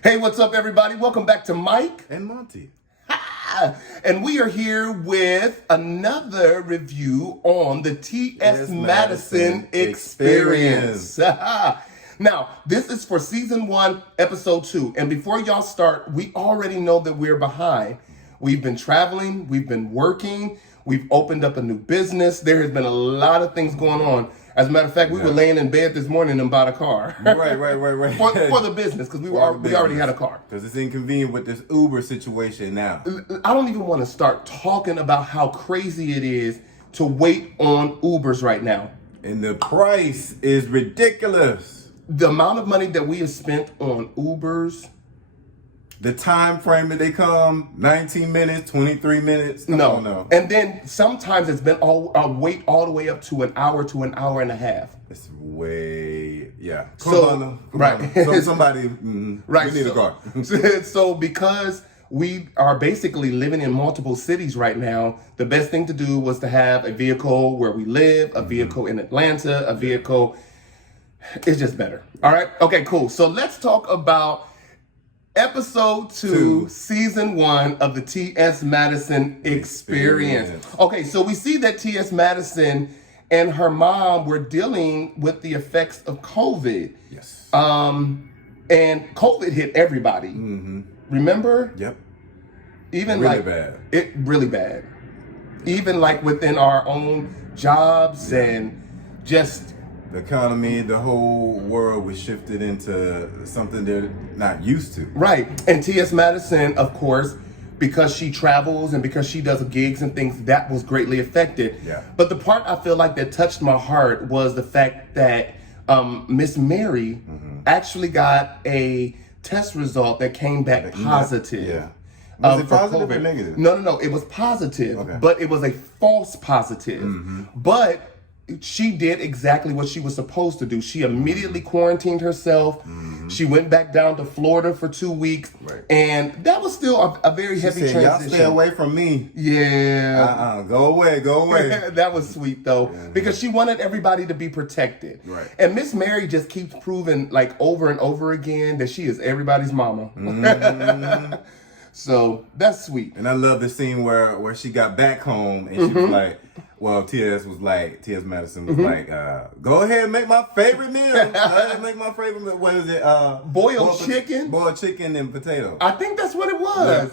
Hey, what's up, everybody? Welcome back to Mike and Monty. And we are here with another review on the TS Madison Experience. Now, this is for season 1, episode 2. And before y'all start, we already know that we're behind. We've been traveling, we've been working, we've opened up a new business. There has been a lot of things going on. As a matter of fact, we were laying in bed this morning and bought a car. Right. for the business, because we already had a car. Because it's inconvenient with this Uber situation now. I don't even want to start talking about how crazy it is to wait on Ubers right now. And the price is ridiculous. The amount of money that we have spent on Ubers. The time frame that they come, 19 minutes, 23 minutes. No. And then sometimes it's been a wait all the way up to an hour and a half. It's way, yeah. So somebody, right. We need a car. So because we are basically living in multiple cities right now, the best thing to do was to have a vehicle where we live, a vehicle in Atlanta, a vehicle. It's just better. All right. Okay, cool. So let's talk about Episode 2, Season 1 of the TS Madison Experience. Okay, so we see that TS Madison and her mom were dealing with the effects of COVID. Yes. And COVID hit everybody. Mm-hmm. Remember? Yep. Even really bad. Really bad. Even like within our own jobs and just... The economy, the whole world was shifted into something they're not used to. Right. And T.S. Madison, of course, because she travels and because she does gigs and things, that was greatly affected. Yeah. But the part I feel like that touched my heart was the fact that Miss Mary actually got a test result that came back positive. Yeah. Was it positive or negative? No. It was positive, but it was a false positive. But she did exactly what she was supposed to do. She immediately quarantined herself. She went back down to Florida for 2 weeks. Right. And that was still a very heavy transition. Y'all stay away from me. Yeah. Go away. That was sweet, though, because she wanted everybody to be protected. Right. And Miss Mary just keeps proving, like, over and over again that she is everybody's mama. So that's sweet. And I love the scene where she got back home and she was like, well, T.S. Madison was like, go ahead and make my favorite meal. Make my favorite meal. What is it? Boiled chicken? Boiled chicken and potato. I think that's what it was.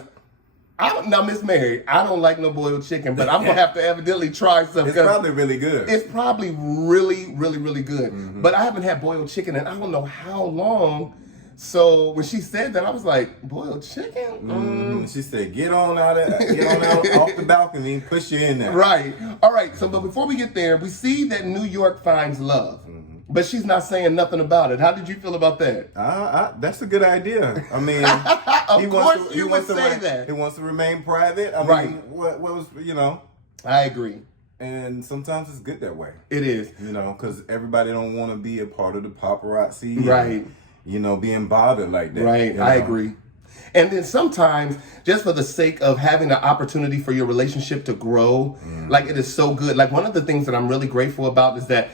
Yeah. Now, Miss Mary, I don't like no boiled chicken, but I'm going to have to evidently try some. It's probably really good. It's probably really, really, really good. But I haven't had boiled chicken in I don't know how long. So when she said that, I was like, boiled chicken? She said, get on out off the balcony and push you in there. Right. All right. So, but before we get there, we see that New York finds love. But she's not saying nothing about it. How did you feel about that? That's a good idea. I mean, of course you would say that. He wants to remain private. I mean, what was, I agree. And sometimes it's good that way. It is. Because everybody don't want to be a part of the paparazzi. Right. Being bothered like that. Right, I agree. And then sometimes, just for the sake of having the opportunity for your relationship to grow, like it is so good. Like one of the things that I'm really grateful about is that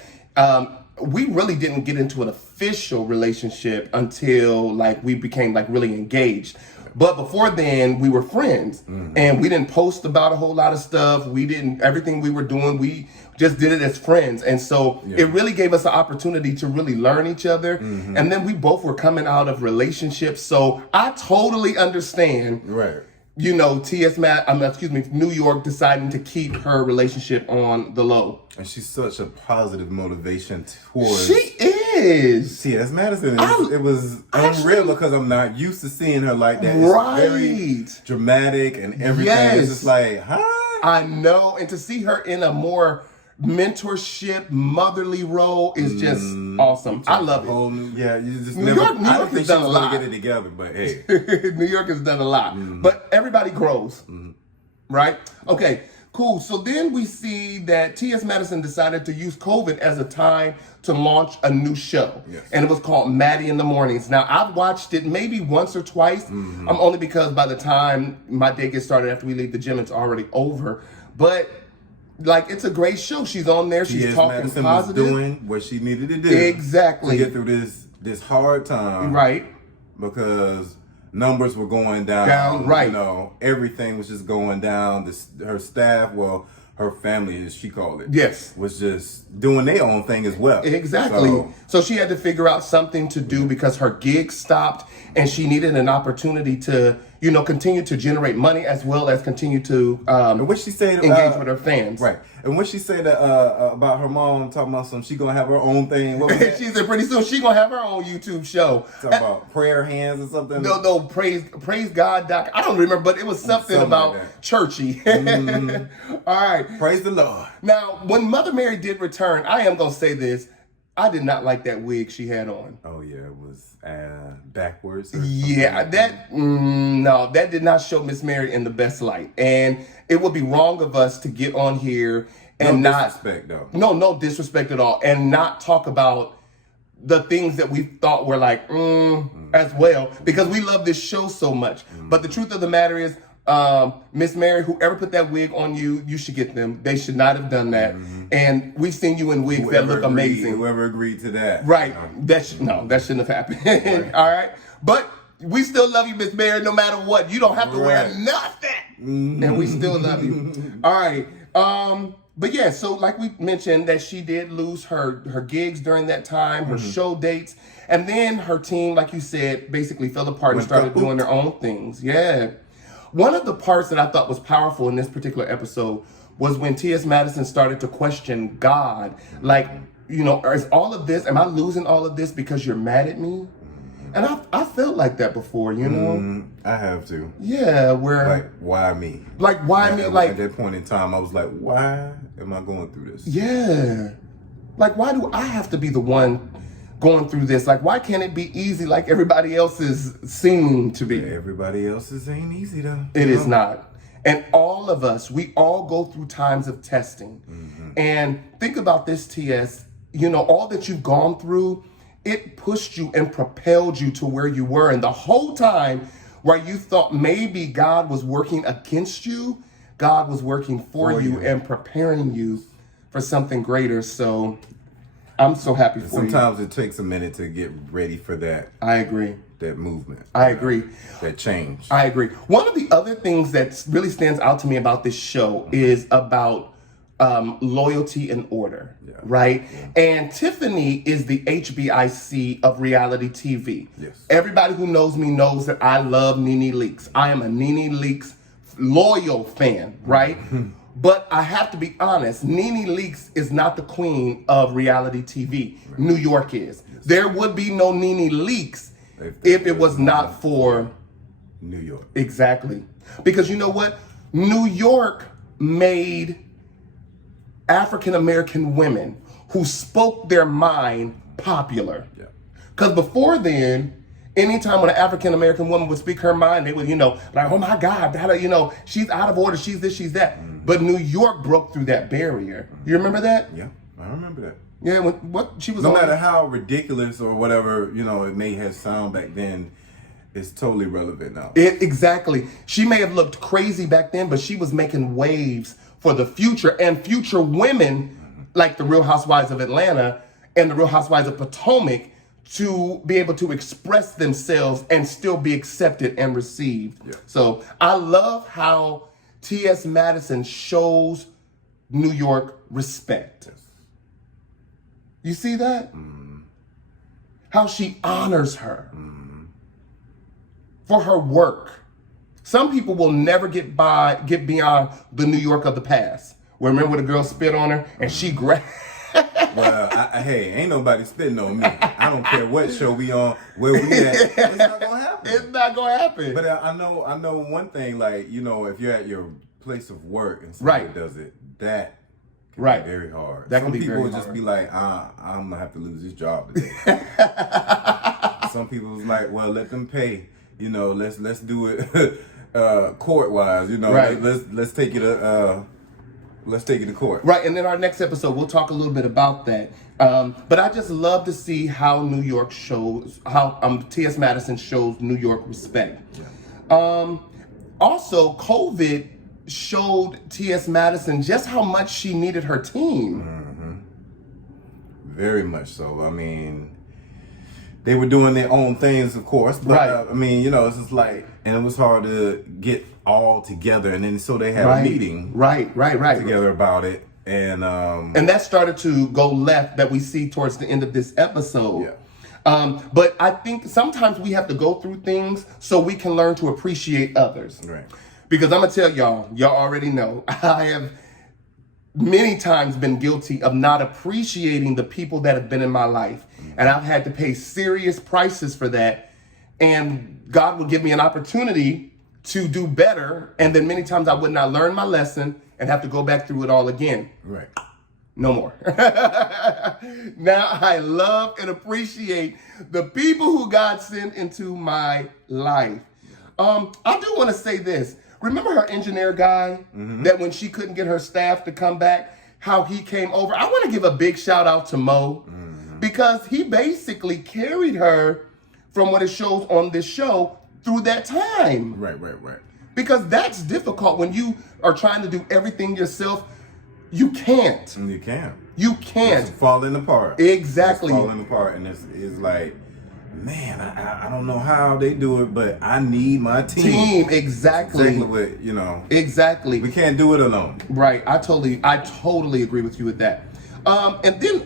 we really didn't get into an official relationship until like we became like really engaged. But before then, we were friends and we didn't post about a whole lot of stuff. Everything we were doing, we just did it as friends. And so it really gave us an opportunity to really learn each other. And then we both were coming out of relationships. So I totally understand. Right. New York deciding to keep her relationship on the low. And she's such a positive motivation towards... She is. TS Madison. It was unreal because I'm not used to seeing her like that. Right. It's very dramatic and everything. Yes. It's just like, huh? I know. And to see her in a more mentorship, motherly role is just awesome. I love it. New York has done a lot. Get it together, but hey, New York has done a lot. But everybody grows, right? Okay, cool. So then we see that T.S. Madison decided to use COVID as a time to launch a new show, and it was called Maddie in the Mornings. Now I've watched it maybe once or twice. Only because by the time my day gets started after we leave the gym, it's already over. But like, it's a great show. She's on there. She's talking Madison positive. Was doing what she needed to do. Exactly. To get through this hard time. Right. Because numbers were going down. Right. You know, everything was just going down. Her staff, well, her family, as she called it, Yes. was just doing their own thing as well. Exactly. So she had to figure out something to do because her gig stopped, and she needed an opportunity to, you know, continue to generate money as well as continue to and what she said engage with her fans. Right. And what she said about her mom, talking about she gonna have her own thing. What was that? She said pretty soon she gonna have her own YouTube show. Talking about prayer hands or something. No, praise God. I don't remember, but it was something about like churchy. Mm-hmm. All right. Praise the Lord. Now, when Mother Mary did return, I am gonna say this. I did not like that wig she had on. Oh yeah, it was backwards. Yeah, that did not show Miss Mary in the best light, and it would be wrong of us to get on here and no disrespect, though. No disrespect at all, and not talk about the things that we thought were like as well, because we love this show so much. But the truth of the matter is, Miss Mary, whoever put that wig on you, you should get them. They should not have done that. And we've seen you in wigs that look amazing. Whoever agreed to that. Right. That shouldn't have happened. Right. All right. But we still love you, Miss Mary, no matter what. You don't have to wear nothing. And we still love you. All right. But yeah, so like we mentioned, that she did lose her gigs during that time, her show dates. And then her team, like you said, basically fell apart and started doing their own things. Yeah. One of the parts that I thought was powerful in this particular episode was when TS Madison started to question God. Like, you know, is all of this, am I losing all of this because you're mad at me? And I felt like that before, you know? I have to. Yeah, where... Like, why me? Like, why me? Like, at that point in time, I was like, why am I going through this? Yeah. Like, why do I have to be the one going through this? Like, why can't it be easy like everybody else's seeming to be? Yeah, everybody else's ain't easy, though. It is not. And all of us, we all go through times of testing. And think about this, TS. You know, all that you've gone through, it pushed you and propelled you to where you were. And the whole time where you thought maybe God was working against you, God was working for you and preparing you for something greater. So I'm so happy for you. Sometimes it takes a minute to get ready for that. I agree. That movement. I agree. That change. I agree. One of the other things that really stands out to me about this show is about loyalty and order, right? Yeah. And Tiffany is the HBIC of reality TV. Yes. Everybody who knows me knows that I love Nene Leakes. I am a Nene Leakes loyal fan, right? But I have to be honest, Nene Leakes is not the queen of reality TV. Right. New York is. Yes. There would be no Nene Leakes if it was not for New York. Exactly. Because you know what? New York made African American women who spoke their mind popular. Yeah. Because before then, anytime when an African American woman would speak her mind, they would, you know, like, oh my God, you know, she's out of order, she's this, she's that. But New York broke through that barrier. You remember that? Yeah, I remember that. Yeah, what she was no on. matter how ridiculous or whatever, you know, it may have sound back then, it's totally relevant now. Exactly. She may have looked crazy back then, but she was making waves for the future, and future women like the Real Housewives of Atlanta and the Real Housewives of Potomac to be able to express themselves and still be accepted and received. Yeah. So I love how TS Madison shows New York respect. Yes. You see that? How she honors her for her work. Some people will never get beyond the New York of the past. Remember when the girl spit on her and she grabbed... Well, hey, ain't nobody spitting on me. I don't care what show we on, where we at. It's not gonna happen. It's not gonna happen. But I know one thing. Like, you know, if you're at your place of work and somebody does it, that can be very hard. That can be very hard. Some people will just be like, I'm gonna have to lose this job today. Some people was like, well, let them pay. You know, let's do it court wise. You know, let's take it let's take it to court. Right, and then our next episode, we'll talk a little bit about that. But I just love to see how New York shows, how T.S. Madison shows New York respect. Yeah. Also, COVID showed T.S. Madison just how much she needed her team. Very much so. I mean, they were doing their own things, of course. But Right. I mean, it's just like, and it was hard to get all together, and then so they had a meeting, right, together about it, and that started to go left that we see towards the end of this episode. But I think sometimes we have to go through things so we can learn to appreciate others. Right. Because I'm gonna tell y'all already know, I have many times been guilty of not appreciating the people that have been in my life. And I've had to pay serious prices for that. And God would give me an opportunity to do better. And then many times I would not learn my lesson and have to go back through it all again. Right. No more. Now I love and appreciate the people who God sent into my life. I do want to say this. Remember her engineer guy that when she couldn't get her staff to come back, how he came over? I want to give a big shout out to Mo because he basically carried her from what it shows on this show through that time. Right. Because that's difficult when you are trying to do everything yourself. You can't. And you can't. You can't. It's falling apart. Exactly. It's falling apart, and it's like, man, I don't know how they do it, but I need my team. Exactly. Exactly what, Exactly. We can't do it alone. Right. I totally agree with you with that. And then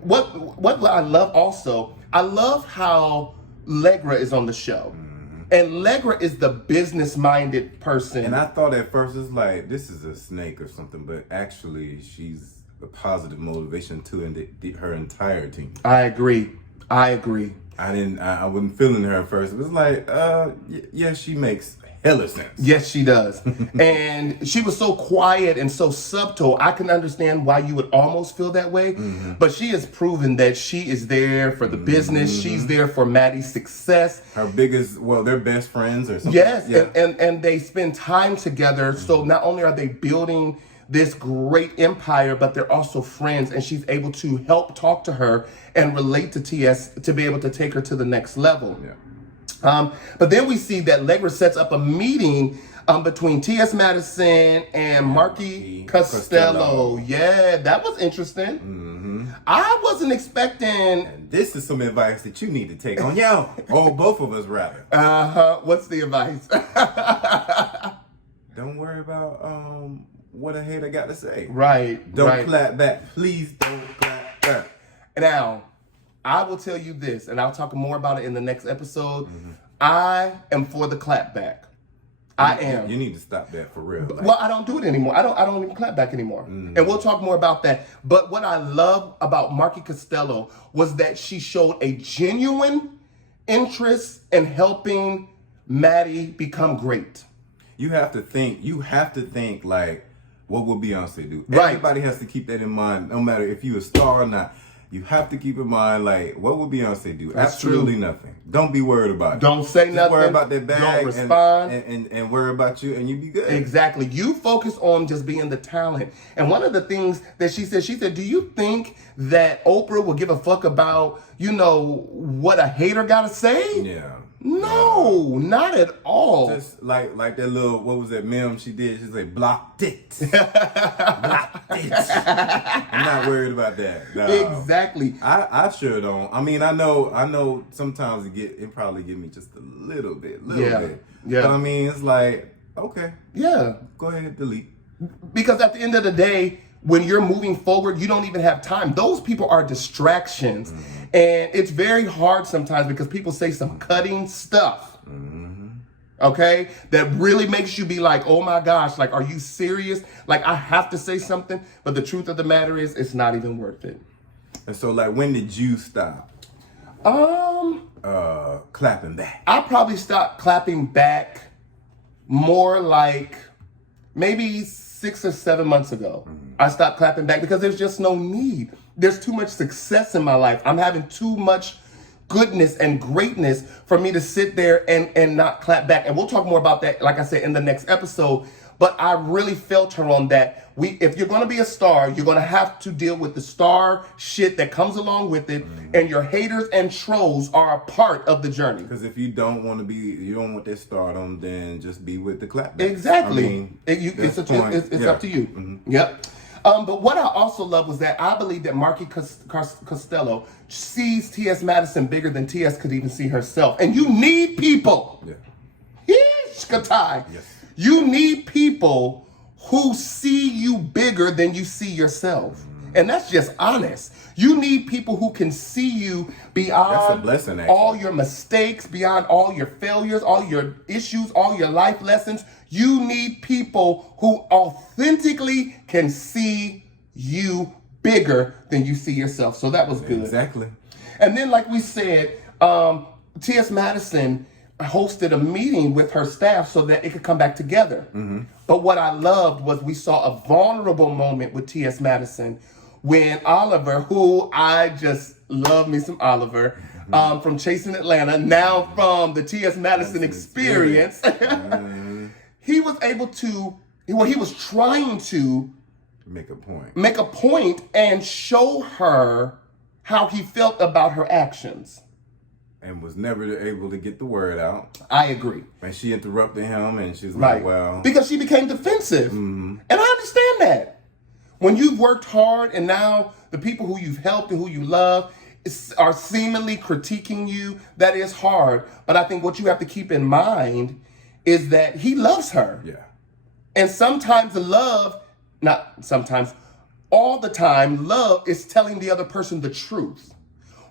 what I love also, I love how Legra is on the show. And Legra is the business-minded person. And I thought at first it's like, this is a snake or something, but actually she's a positive motivation to her entire team. I agree. I wasn't feeling her at first. It was like, yeah, she makes hella sense. Yes, she does. And she was so quiet and so subtle. I can understand why you would almost feel that way. But she has proven that she is there for the business. She's there for Maddie's success. They're best friends or something. Yes, yeah. and they spend time together. So not only are they building this great empire, but they're also friends, and she's able to help talk to her and relate to TS to be able to take her to the next level. Yeah. But then we see that Legra sets up a meeting between TS Madison and Marky Costello. Yeah, that was interesting. I wasn't expecting. And this is some advice that you need to take on y'all. Or both of us, rather. What's the advice? Don't worry about what a hater got to say. Right. Don't clap back. Please don't clap back. Now, I will tell you this, and I'll talk more about it in the next episode. I am for the clap back. I am. You need to stop that for real. Well, I don't do it anymore. I don't even clap back anymore. And we'll talk more about that. But what I love about Marky Costello was that she showed a genuine interest in helping Maddie become great. You have to think like, what would Beyonce do? Right. Everybody has to keep that in mind, no matter if you're a star or not. You have to keep in mind, like, what would Beyonce do? That's Absolutely true. Nothing. Don't be worried about it. Don't say Just nothing. worry about that bag. Don't respond. And worry about you, and you be good. Exactly. You focus on just being the talent. And one of the things that she said, do you think that Oprah will give a fuck about, what a hater gotta say? Yeah. No, not at all. Just like that little, what was that meme she did? She said, blocked it. Blocked it. I'm not worried about that. No. Exactly. I sure don't. I mean, I know sometimes it probably give me just a little bit. Yeah. But I mean, it's like, okay. Yeah. Go ahead, delete. Because at the end of the day, when you're moving forward, you don't even have time. Those people are distractions. And it's very hard sometimes because people say some cutting stuff. Okay? That really makes you be like, oh my gosh, like, are you serious? Like, I have to say something. But the truth of the matter is, it's not even worth it. And so, like, when did you stop? Clapping back. I probably stopped clapping back more like maybe 6 or 7 months ago. I stopped clapping back because there's just no need. There's too much success in my life. I'm having too much goodness and greatness for me to sit there and not clap back. And we'll talk more about that, like I said, in the next episode. But I really felt her on that. If you're going to be a star, you're going to have to deal with the star shit that comes along with it. And your haters and trolls are a part of the journey. Because if you don't want that stardom, then just be with the clapback. Exactly. I mean, it's up to you. Yep. But what I also love was that I believe that Marky Costello sees T.S. Madison bigger than T.S. could even see herself. And you need people. Yeah. Katai. Yes. You need people who see you bigger than you see yourself. And that's just honest. You need people who can see you beyond That's a blessing, actually. all your mistakes, beyond all your failures, all your issues, all your life lessons. You need people who authentically can see you bigger than you see yourself. So that was good. Exactly. And then, like we said, T.S. Madison hosted a meeting with her staff so that it could come back together. Mm-hmm. But what I loved was we saw a vulnerable moment with T.S. Madison when Oliver, who I just love me some Oliver, from Chasing Atlanta, now from the TS Madison Experience, he was able to, well, he was trying to make a point and show her how he felt about her actions. And was never able to get the word out. I agree. And she interrupted him and she was like, well. Because she became defensive. And I understand that. When you've worked hard and now the people who you've helped and who you love are seemingly critiquing you, that is hard. But I think what you have to keep in mind is that he loves her. Yeah. And sometimes all the time, love is telling the other person the truth,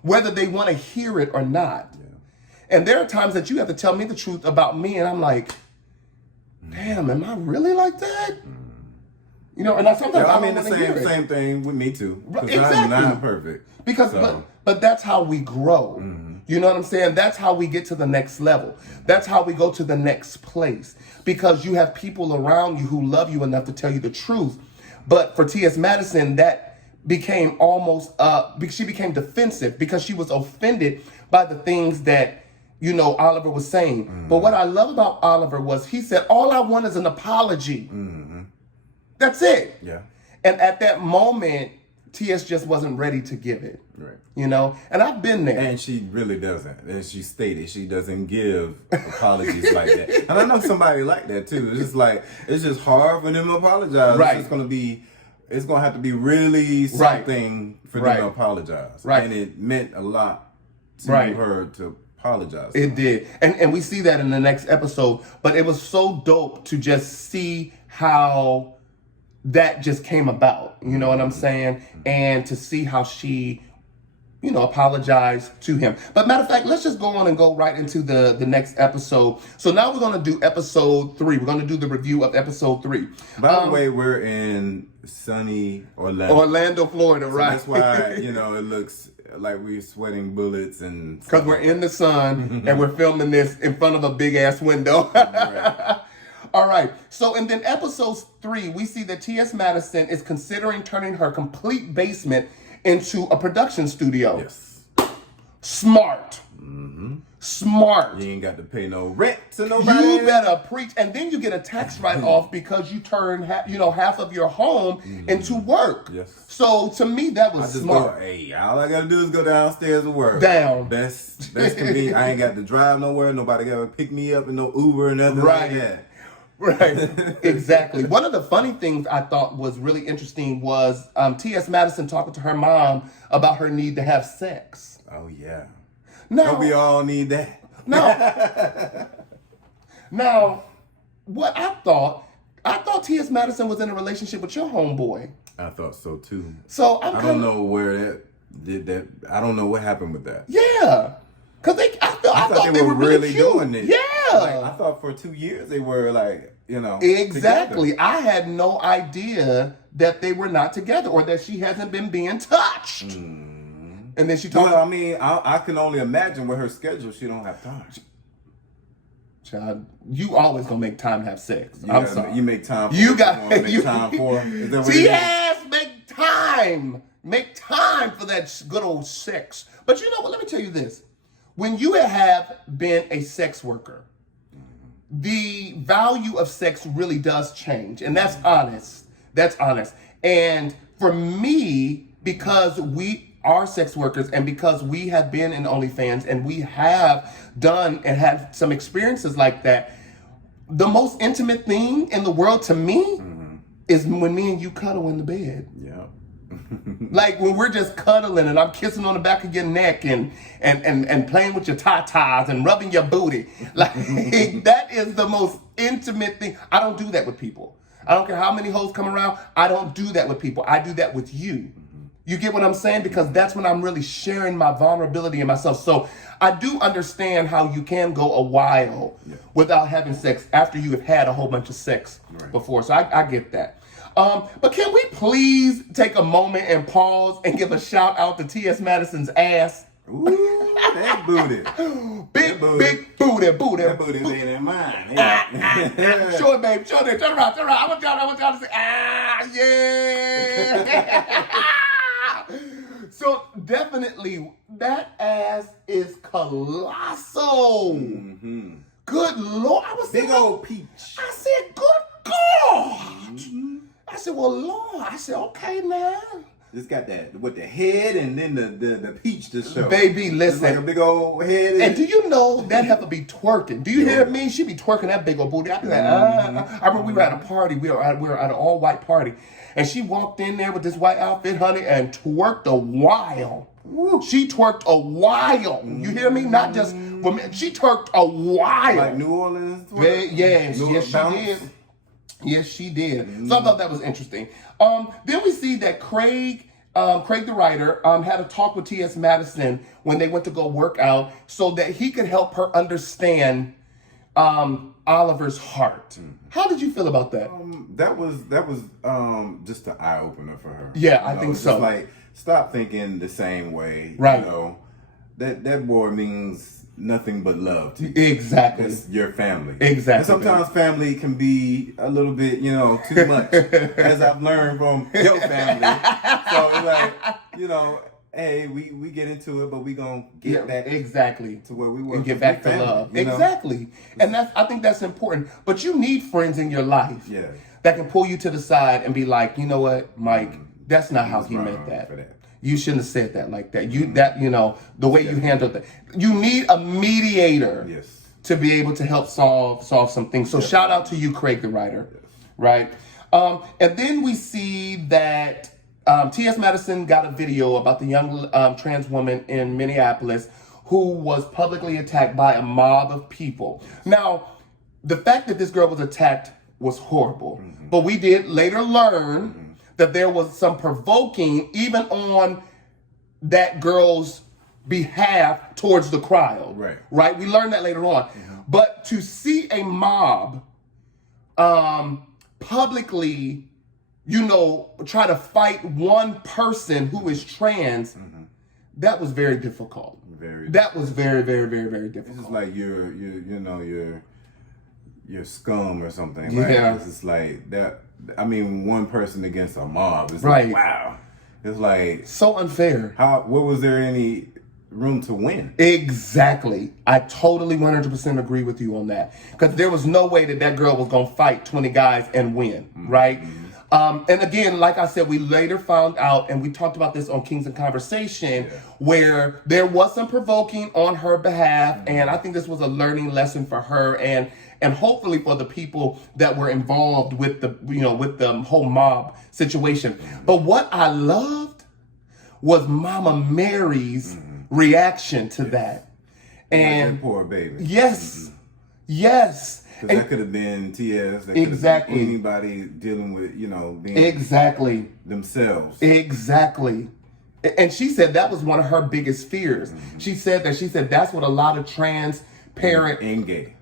whether they want to hear it or not. Yeah. And there are times that you have to tell me the truth about me, and I'm like, damn, am I really like that? You know, and sometimes I mean the same thing with me too. Because exactly. I'm not perfect. Because but that's how we grow. You know what I'm saying? That's how we get to the next level. That's how we go to the next place. Because you have people around you who love you enough to tell you the truth. But for T.S. Madison, that became almost she became defensive because she was offended by the things that, you know, Oliver was saying. But what I love about Oliver was he said, all I want is an apology. That's it. Yeah. And at that moment, T.S. just wasn't ready to give it. Right. You know? And I've been there. And she really doesn't. And she stated she doesn't give apologies like that. And I know somebody like that too. It's just hard for them to apologize. Right. It's gonna have to be really something for them to apologize. Right. And it meant a lot to her to apologize. It did. And we see that in the next episode. But it was so dope to just see how that just came about, you know what I'm saying? And to see how she, you know, apologized to him. But matter of fact, let's just go on and go right into the next episode. So now we're going to do episode 3. We're going to do the review of episode 3. By the way, we're in sunny Orlando, Florida, so right? That's why, you know, it looks like we're sweating bullets and because we're in the sun and we're filming this in front of a big ass window. Right. All right. So, and then episode 3, we see that T.S. Madison is considering turning her complete basement into a production studio. Yes. Smart. Smart. You ain't got to pay no rent to nobody. You better preach. And then you get a tax write-off because you turn half of your home into work. Yes. So to me, that was smart. All I got to do is go downstairs and work. Best can be. I ain't got to drive nowhere. Nobody got to pick me up in no Uber or nothing like that. Right, exactly. One of the funny things I thought was really interesting was T.S. Madison talking to her mom about her need to have sex. Oh, yeah. Now, we all need that. Now, what I thought T.S. Madison was in a relationship with your homeboy. I thought so, too. So I don't know where that I don't know what happened with that. Yeah. Because I thought they were really cute. Doing it. Yeah. I thought for 2 years they were Exactly. Together. I had no idea that they were not together or that she hasn't been being touched. And then she talked. Well, I mean, I can only imagine with her schedule, she don't have time. Child, you always gonna make time to have sex. I'm sorry. You make time. Make time for. Is that what yes, make time. Make time for that good old sex. But you know what? Let me tell you this. When you have been a sex worker, the value of sex really does change. And that's honest. That's honest. And for me, because we are sex workers and because we have been in OnlyFans and we have done and had some experiences like that, the most intimate thing in the world to me is when me and you cuddle in the bed. Yeah. Like when we're just cuddling and I'm kissing on the back of your neck and playing with your tatas and rubbing your booty. Like that is the most intimate thing. I don't do that with people. I don't care how many hoes come around. I don't do that with people. I do that with you. You get what I'm saying? Because that's when I'm really sharing my vulnerability and myself. So I do understand how you can go a while without having sex after you have had a whole bunch of sex before. So I get that. But can we please take a moment and pause and give a shout out to TS Madison's ass? Ooh, that booty. Big booty. That booty ain't in mine. Show it, babe. Show it. Turn around. I want y'all to say, yeah. So definitely, that ass is colossal. Mm-hmm. Good Lord. I was big old peach. I said, good God. Mm-hmm. I said, well, Lord. I said, okay, now. It's got that with the head and then the peach to show. Baby, listen. It's like a big old head. And do you know that heifer be twerking? Do you hear me? She be twerking that big old booty. I be like, I remember we were at a party. We were at an all-white party. And she walked in there with this white outfit, honey, and twerked a while. Woo. She twerked a while. You hear me? Not just for me. She twerked a while. Like New Orleans? Yes, she did. Yes, she did. So I thought that was interesting. Then we see that Craig the writer, had a talk with T.S. Madison when they went to go work out so that he could help her understand Oliver's heart. Mm-hmm. How did you feel about that? That was just an eye opener for her. Yeah, I think so. Like, stop thinking the same way. Right. You know, that boy means nothing but love to you. Exactly. It's your family. Exactly. And sometimes family can be a little bit, too much, as I've learned from your family. So it's like, hey, we get into it, but we gonna get back to where we were and get back to love. Exactly. And I think that's important. But you need friends in your life that can pull you to the side and be like, you know what, Mike, that's not how he meant that. You shouldn't have said that like that. The way you handled that. You need a mediator to be able to help solve some things. So shout out to you, Craig the writer. Right? And then we see that T.S. Madison got a video about the young trans woman in Minneapolis who was publicly attacked by a mob of people. Now, the fact that this girl was attacked was horrible. Mm-hmm. But we did later learn that there was some provoking even on that girl's behalf towards the crowd. Right? We learned that later on. Mm-hmm. But to see a mob publicly, try to fight one person who is trans, that was very difficult. That was very, very, very, very difficult. It's just like you're scum or something. Yeah. It's just like that. I mean, one person against a mob. It's like, wow. It's like so unfair. What was there any room to win? Exactly. I totally 100% agree with you on that. Because there was no way that girl was going to fight 20 guys and win, right? And again, like I said, we later found out, and we talked about this on Kings in Conversation, where there was some provoking on her behalf, and I think this was a learning lesson for her, and hopefully for the people that were involved with the whole mob situation. But what I loved was Mama Mary's reaction to that, and that poor baby. Yes. Because that could have been T.S. That could have been anybody dealing with, being themselves. Exactly. And she said that was one of her biggest fears. She said that's what a lot of trans parents and gay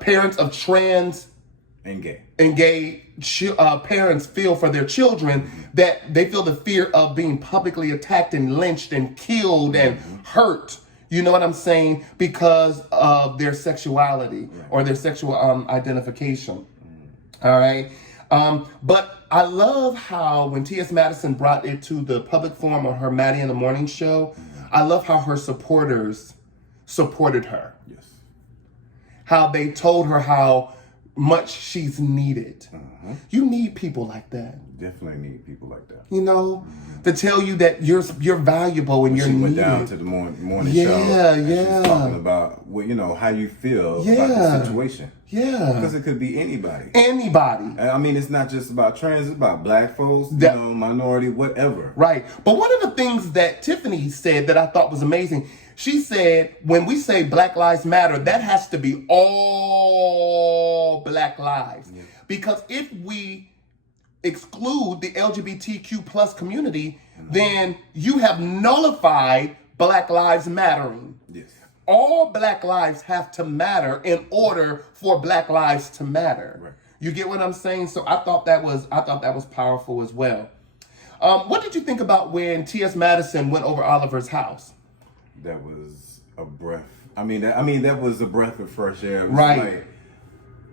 parents of trans and gay parents feel for their children, that they feel the fear of being publicly attacked and lynched and killed and hurt. You know what I'm saying? Because of their sexuality or their sexual identification. All right. But I love how when T.S. Madison brought it to the public forum on her Maddie in the Morning show, I love how her supporters supported her. Yes. How they told her how much she's needed. You need people like that. Definitely need people like that. You know, to tell you that you're valuable and you're needed. She went down to the morning show. Yeah. She was talking about how you feel about the situation. Yeah. Because it could be anybody. Anybody. I mean, it's not just about trans, it's about black folks, minority, whatever. Right. But one of the things that Tiffany said that I thought was amazing, she said, when we say Black Lives Matter, that has to be all Black lives. Yeah. Because if we exclude the LGBTQ plus community, then you have nullified Black Lives Mattering. Yes. All Black lives have to matter in order for Black lives to matter. Right. You get what I'm saying? So I thought that was powerful as well. What did you think about when TS Madison went over Oliver's house? That was a breath. I mean, that was a breath of fresh air. It was right.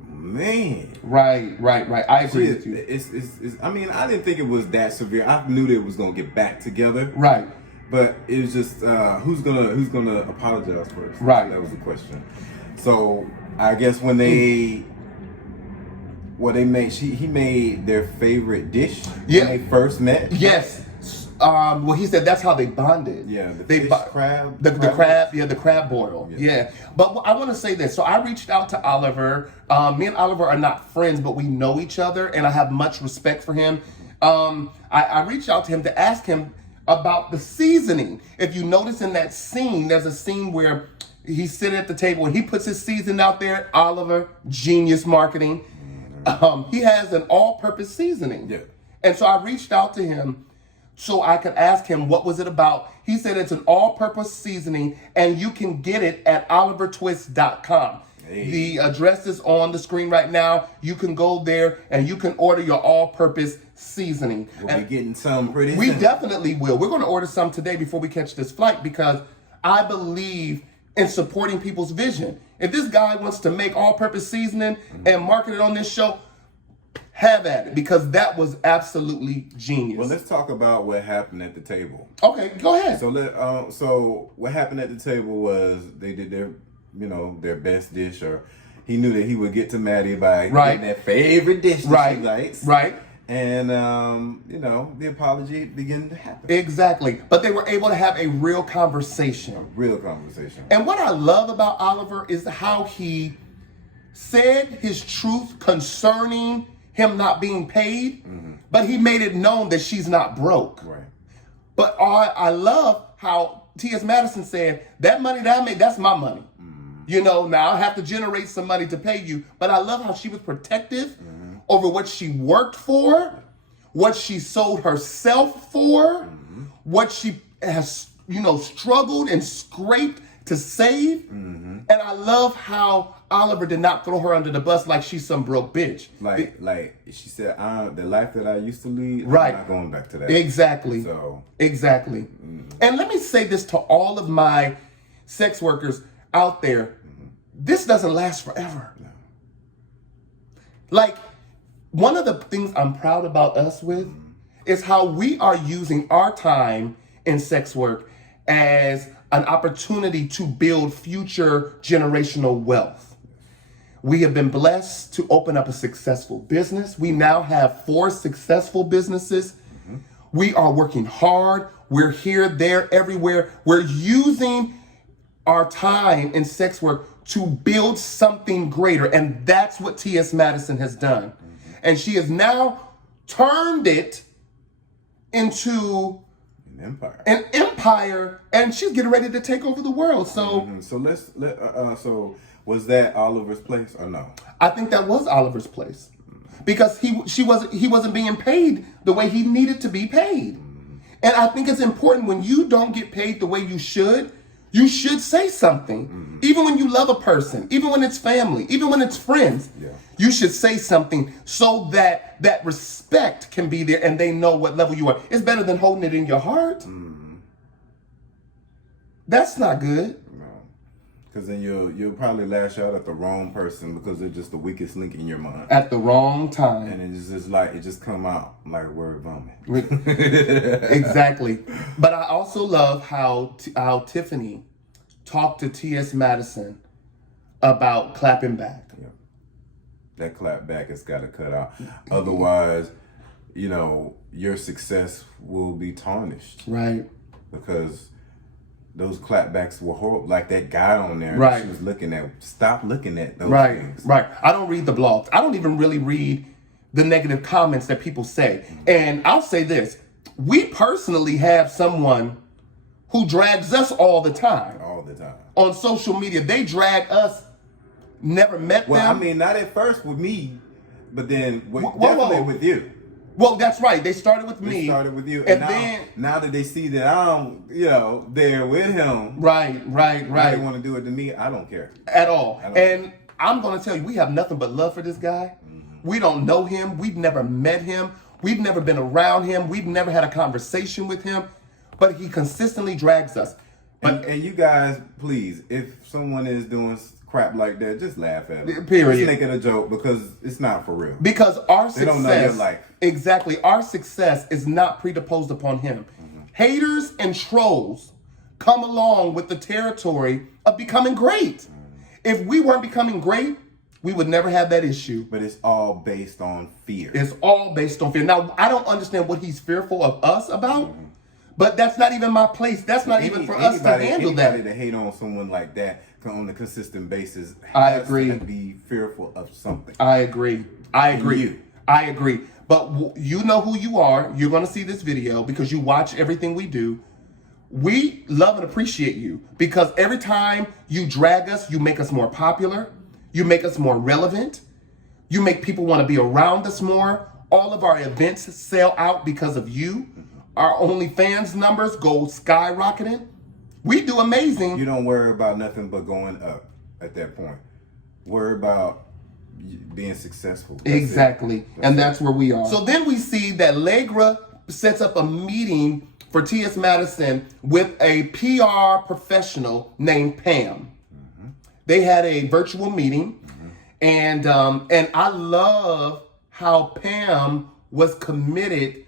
Man. Right. I agree with you. It's I mean, I didn't think it was that severe. I knew they was gonna get back together. Right. But it was just who's gonna apologize first? Right. That was the question. So I guess when he made their favorite dish when they first met. Yes. Well, he said that's how they bonded. Yeah, the crab. The crab boil. Yeah. But I want to say this. So I reached out to Oliver. Me and Oliver are not friends, but we know each other, and I have much respect for him. I reached out to him to ask him about the seasoning. If you notice in that scene, there's a scene where he's sitting at the table and he puts his seasoning out there. Oliver, genius marketing. He has an all-purpose seasoning. Yeah. And so I reached out to him so I could ask him what was it about. He said it's an all-purpose seasoning and you can get it at olivertwist.com. Hey. The address is on the screen right now. You can go there and you can order your all-purpose seasoning. We'll be getting some pretty We soon. definitely will. We're going to order some today before we catch this flight because I believe in supporting people's vision. If this guy wants to make all-purpose seasoning and market it on this show, have at it, because that was absolutely genius. Well, let's talk about what happened at the table. Okay, go ahead. So what happened at the table was they did their best dish, or he knew that he would get to Maddie by getting that favorite dish that she likes. Right. And the apology began to happen. Exactly. But they were able to have a real conversation. And what I love about Oliver is how he said his truth concerning him not being paid, but he made it known that she's not broke. Right. But I love how TS Madison said, that money that I made, that's my money. Now I have to generate some money to pay you. But I love how she was protective over what she worked for, what she sold herself for, what she has, struggled and scraped to save. And I love how Oliver did not throw her under the bus like she's some broke bitch. Like she said, the life that I used to lead, right. I'm not going back to that. Exactly. So exactly. And let me say this to all of my sex workers out there. This doesn't last forever. No. Like, one of the things I'm proud about us with is how we are using our time in sex work as an opportunity to build future generational wealth. We have been blessed to open up a successful business. We now have 4 successful businesses. We are working hard. We're here, there, everywhere. We're using our time in sex work to build something greater. And that's what TS Madison has done. And she has now turned it into an empire, and she's getting ready to take over the world. So, so was that Oliver's place or no? I think that was Oliver's place, because he wasn't being paid the way he needed to be paid. And I think it's important, when you don't get paid the way you should say something. Even when you love a person, even when it's family, even when it's friends, you should say something so that that respect can be there and they know what level you are. It's better than holding it in your heart. That's not good. No. Because then you'll probably lash out at the wrong person because they're just the weakest link in your mind. At the wrong time. And it's just like, it just come out like a word vomit. Exactly. But I also love how Tiffany talked to T.S. Madison about clapping back. Yeah. that clap back has got to cut out. Otherwise, you know, your success will be tarnished. Right. Because those clapbacks were horrible. Like that guy on there, right. She was looking at. Stop looking at those right. things. Right. I don't read the blogs. I don't even really read the negative comments that people say. And I'll say this. We personally have someone who drags us all the time. All the time. On social media. They drag us. Never met them. Well, I mean, not at first with me, but then definitely with you. Well, that's right. They started with me. They started with you. And now that they see that I'm, you know, there with him. Right. They want to do it to me. I don't care. At all. I'm going to tell you, we have nothing but love for this guy. Mm-hmm. We don't know him. We've never met him. We've never been around him. We've never had a conversation with him. But he consistently drags us. And you guys, please, if someone is doing crap like that, just laugh at it. Period. Just make it a joke because it's not for real. Because our success, they don't know your life. Exactly, our success is not predisposed upon him. Mm-hmm. Haters and trolls come along with the territory of becoming great. Mm-hmm. If we weren't becoming great, we would never have that issue. But it's all based on fear. It's all based on fear. Now, I don't understand what he's fearful of us about. Mm-hmm. But that's not even my place. That's not even for us to handle that. Anybody to hate on someone like that on a consistent basis has to be fearful of something. I agree. I agree. But you know who you are. You're going to see this video because you watch everything we do. We love and appreciate you because every time you drag us, you make us more popular. You make us more relevant. You make people want to be around us more. All of our events sell out because of you. Our OnlyFans numbers go skyrocketing. We do amazing. You don't worry about nothing but going up at that point. Worry about being successful. Exactly. That's where we are. So then we see that Legra sets up a meeting for TS Madison with a PR professional named Pam. Mm-hmm. They had a virtual meeting. Mm-hmm. And I love how Pam was committed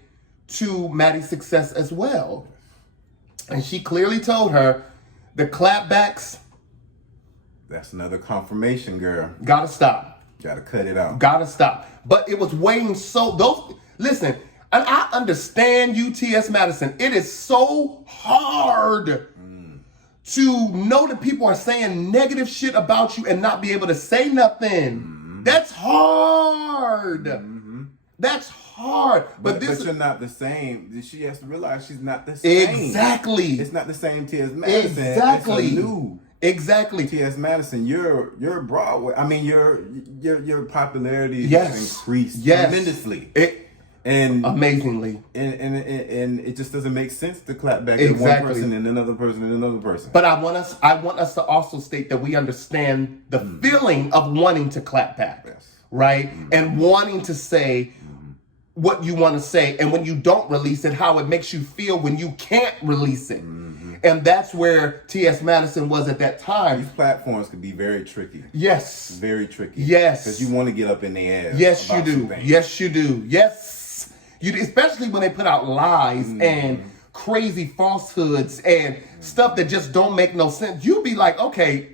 to Maddie's success as well. And she clearly told her the clapbacks. That's another confirmation, girl. Gotta stop. Gotta cut it out. Gotta stop. But it was weighing listen, and I understand you, TS Madison. It is so hard to know that people are saying negative shit about you and not be able to say nothing. Mm-hmm. That's hard. Mm-hmm. That's hard. But you're not the same. She has to realize she's not the same. Exactly. It's not the same TS Madison. Exactly. It's a new TS Madison. You're Broadway. I mean, your popularity has increased tremendously. Amazingly. And it just doesn't make sense to clap back at one person and another person and another person. But I want us to also state that we understand the feeling of wanting to clap back. Yes. Right? Mm-hmm. And wanting to say what you want to say, and when you don't release it, how it makes you feel when you can't release it. Mm-hmm. And that's where T.S. Madison was at that time. These platforms could be very tricky. Yes. Very tricky. Yes. Because you want to get up in their ass. Yes, you do. Yes, you do. Yes. You do. Especially when they put out lies and crazy falsehoods and stuff that just don't make no sense. You be like, okay,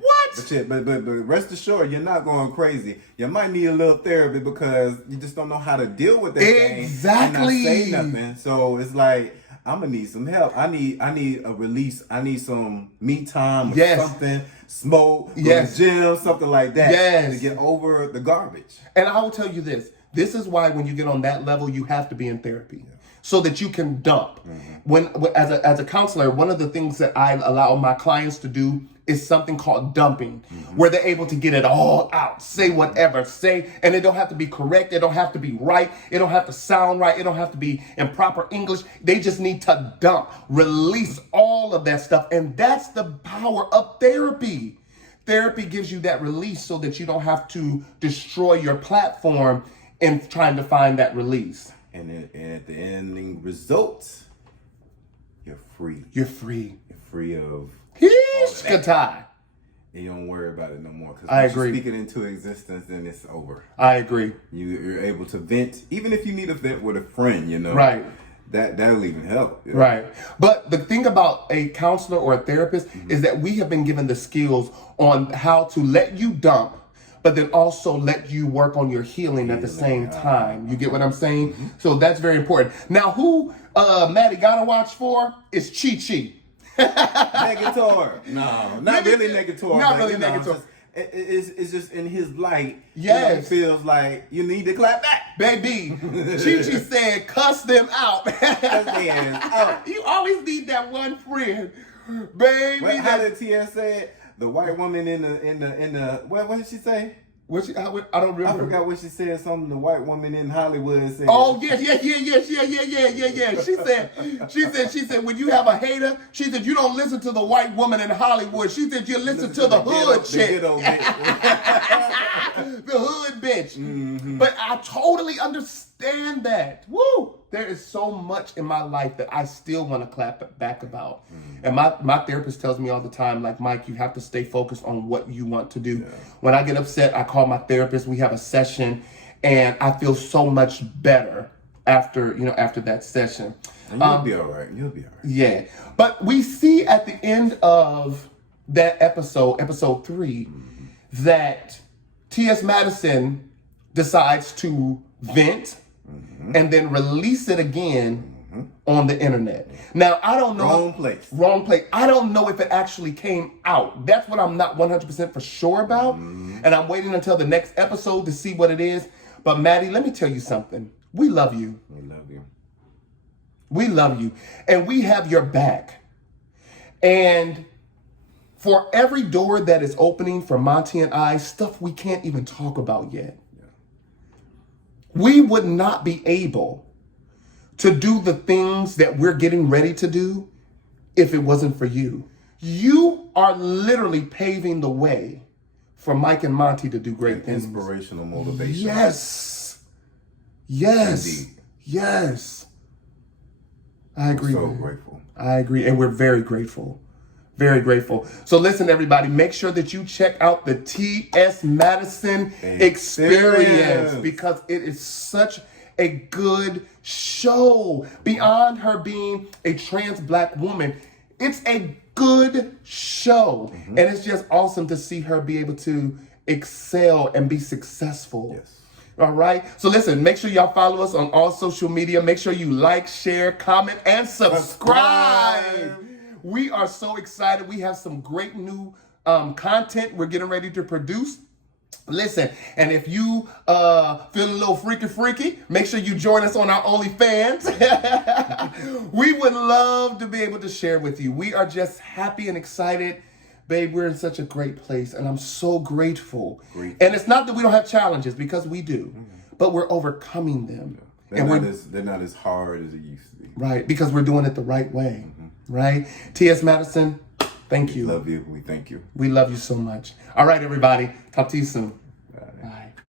what? But rest assured, you're not going crazy. You might need a little therapy because you just don't know how to deal with that thing and not say nothing. So it's like, I'm gonna need some help. I need a release. I need some me time or something. Smoke, go to the gym, something like that to get over the garbage. And I will tell you this. This is why when you get on that level, you have to be in therapy. So that you can dump. Mm-hmm. As a counselor, one of the things that I allow my clients to do is something called dumping, where they're able to get it all out, say whatever, and it don't have to be correct, it don't have to be right, it don't have to sound right, it don't have to be in proper English. They just need to dump, release all of that stuff, and that's the power of therapy. Therapy gives you that release so that you don't have to destroy your platform in trying to find that release. And at the ending results, you're free. You're free. You're free of Katai. And you don't worry about it no more. Because I agree. You speak it into existence, then it's over. I agree. You're able to vent, even if you need a vent with a friend, you know. Right. That'll even help. You know? Right. But the thing about a counselor or a therapist is that we have been given the skills on how to let you dump, but then also let you work on your healing at the same time. You get what I'm saying? Mm-hmm. So that's very important. Now, who Maddie gotta watch for is Chi Chi. Negator. No, not really Negator. Not really Negator. It's just in his light. Yes. He feels like you need to clap back. Baby, Chi said, cuss them out. You always need that one friend. Baby. But how did TS say it? The white woman in the what did she say? I don't remember. I forgot what she said. Something the white woman in Hollywood said. Oh yeah. She said when you have a hater, she said you don't listen to the white woman in Hollywood. She said you listen to the hood chick. The hood bitch. Mm-hmm. But I totally understand that. Woo! There is so much in my life that I still want to clap back about. Mm-hmm. And my therapist tells me all the time, like, Mike, you have to stay focused on what you want to do. Yeah. When I get upset, I call my therapist, we have a session, and I feel so much better after that session. And you'll be all right. You'll be all right. Yeah. But we see at the end of that episode 3, mm-hmm. that TS Madison decides to vent, mm-hmm. and then release it again, mm-hmm. on the internet. Now, I don't know. Wrong place. I don't know if it actually came out. That's what I'm not 100% for sure about. Mm-hmm. And I'm waiting until the next episode to see what it is. But Maddie, let me tell you something. We love you. We love you. We love you. And we have your back. And for every door that is opening for Monty and I, stuff we can't even talk about yet. We would not be able to do the things that we're getting ready to do if it wasn't for you. You are literally paving the way for Mike and Monty to do great things. Inspirational motivation. Yes. Indeed. Yes. I agree. I'm so grateful. I agree. And we're very grateful. Very grateful. So listen, everybody, make sure that you check out the TS Madison Experience because it is such a good show. Beyond her being a trans Black woman, it's a good show. Mm-hmm. And it's just awesome to see her be able to excel and be successful. Yes. All right. So listen, make sure y'all follow us on all social media. Make sure you like, share, comment, and subscribe. We are so excited. We have some great new content we're getting ready to produce. Listen, and if you feel a little freaky, make sure you join us on our OnlyFans. We would love to be able to share with you. We are just happy and excited. Babe, we're in such a great place, and I'm so grateful. And it's not that we don't have challenges, because we do, but we're overcoming them. They're not as hard as it used to be. Right, because we're doing it the right way. Mm-hmm. Right? TS Madison, thank you. We love you. We thank you. We love you so much. All right, everybody. Talk to you soon. Bye.